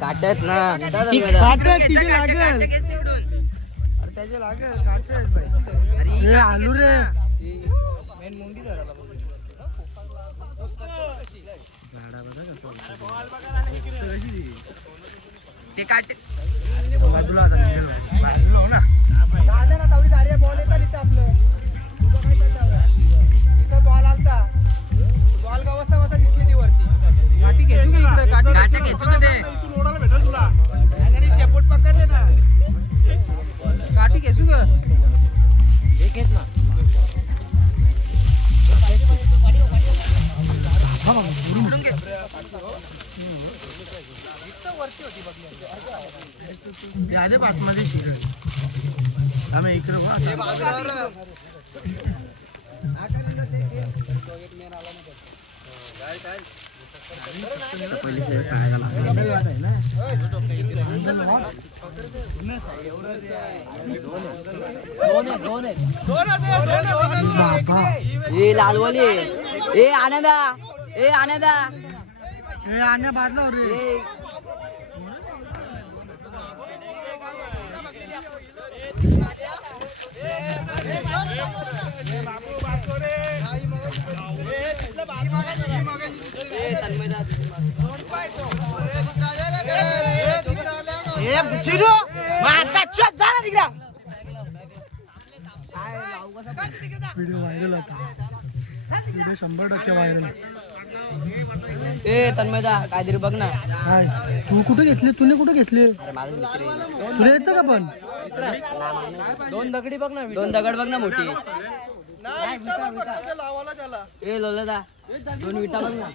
काटत ना तिथे लागेल त्याचे लागेल काटत आलू रे मेन मुंडी धरायला ते काटे बाजूला आता ना तेवढी दारी बॉल येतात इथं आपलं तुझं काय चाललं इथं बॉल आलता बॉल गावाचा कसा दिसली ती वरती काठी घेऊ का इकडे काठी घेतो ना ते इथून ओढायला भेटेल तुला नाही शेपूट पकडले ना काठी घेऊ का हे घेत ना आले बातमध्ये शिकले आम्ही इकडे लालवाली ए आनंदा ए आनंदा हे आण्या बाजला रे व्हिडिओ व्हायरल होता व्हिडिओ 100% व्हायरल ए तन्मयदा काहीतरी बघ ना काय तू कुठे घेतले तुने कुठे घेतले अरे माझा मित्र आहे. तुला येतं का पण दोन दगडी बघ ना दोन दगड बघ ना मोठी ए लोलदा दोन विटा बघ ना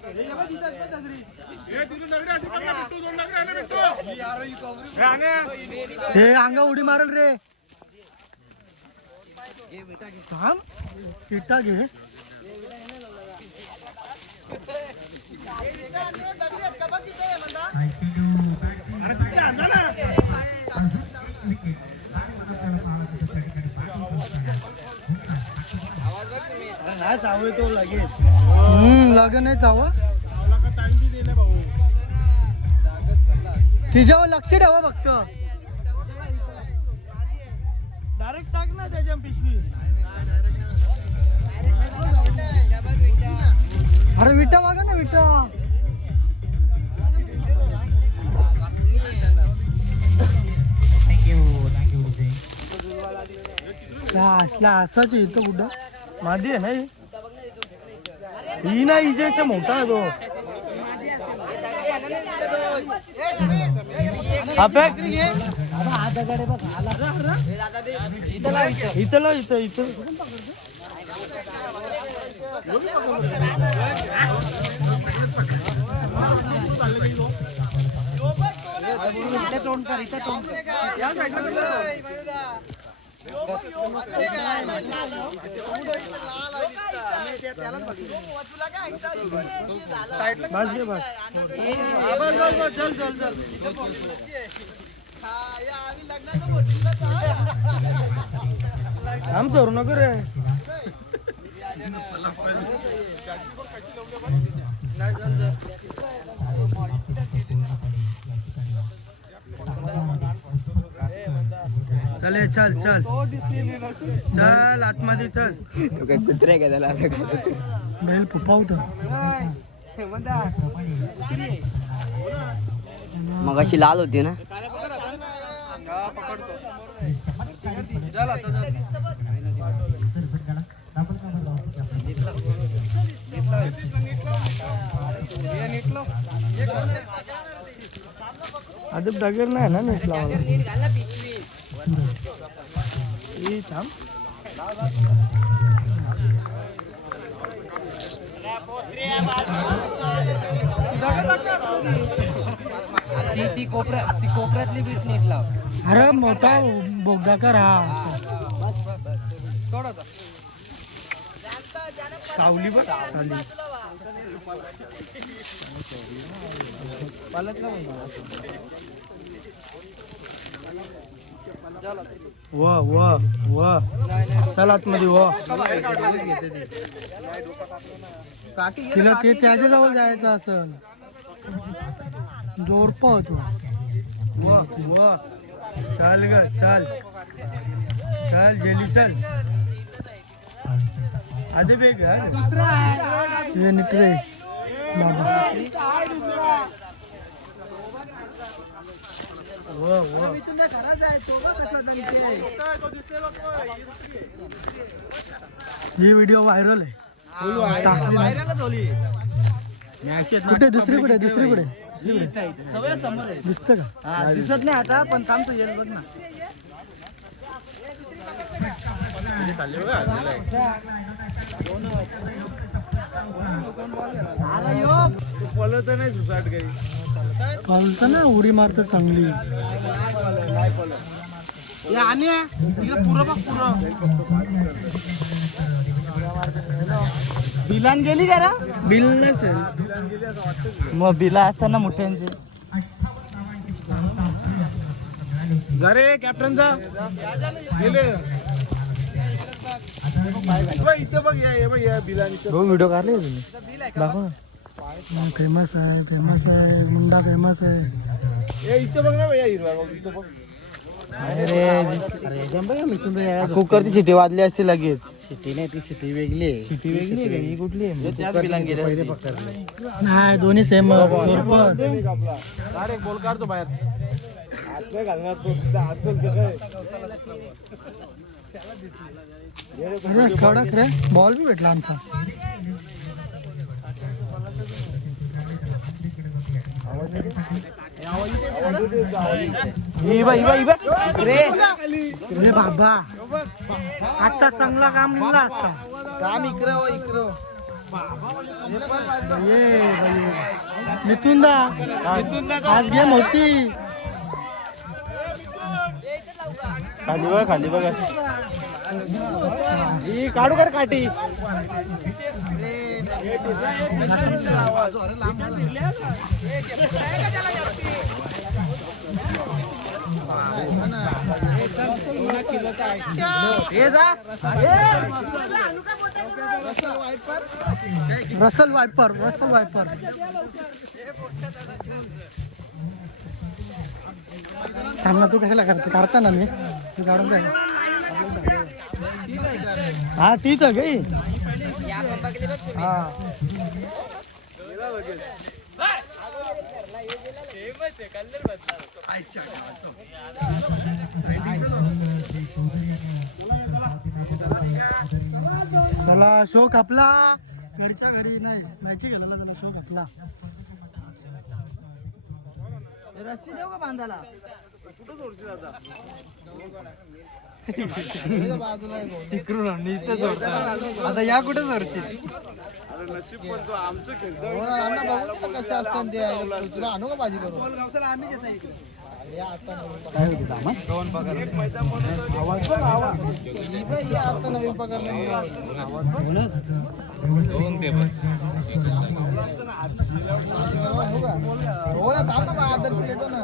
हे अंगा उडी मारल रे थांब विटा घे नाही चावले तो लगेच लगे नाही चाव तिच्यावर लक्ष ठेवा फक्त डायरेक्ट टाक ना त्याच्या पिशवी अरे विटा बघा ना विटा असाच इथं कुठं माझी आहे ना ही नाही हिच्यापेक्षा मोठा आहे तो इथं इथं इथं तोंड कर इथं तोंड चल चल चल आम चोरू नको रे चले चल चल चल आतमध्ये चल तो काय कुत्रे का त्याला बैल फुपावत मग अशी लाल होती ना अजून डगर नाही ना नीट लावायला थांब ती कोपऱ्यातली बीट नीट लाव अरे मोठा बोगदा कर हा सावली बघ सावली वा वा वा चल आतमध्ये वा तिला ते त्याच्या जवळ जायचं असं जोरपा होतो वा वा चाल ग चाल चल जेली चल आधी बेग ये निकले वा वा ही व्हिडिओ व्हायरल आहे कुठे दुसरीकडे दिसत का दिसत नाही आता पण काम तर येईल बघ ना पळत नाही सुसाट काही पळत ना उडी मारत चांगली बिलान गेली का बिल नसेल मग बिला असताना मोठ्यांचे घरे कॅप्टनचा गेले इथे बघ या बिलांचे व्हिडिओ काढले तुम्ही दाखव फेमस आहे मुंडा फेमस आहे इथे बघ ना भैया हिरवा इथे बघ कुकरची शिटी वाजली असते लगेच शिटी नाही ती शिटी वेगळी आहे ही कुठली आहे नाही दोन्ही सेम बोल काढतो बाहेर बॉल बी भेटला आमचा रे बाबा आता चांगला काम निघला असता काम इकडं मिथून दा आज गेम होती खाली बघ ही काढू कर काठी रसल वायपर सांग तू कशाला करता ना मी तू काढून काय हा तीच गई हा चला शोक आपला घरच्या घरी नाही मॅची घालायला त्याला शोक आपला रस्सी देऊ का बांधायला कुठं जोडशील आता तिकडून आता या कुठे जोडशील कसं असतं ते तुला आणू का भाजी करून काय होती आता नवीन पगार हो ना आदर्श येतो ना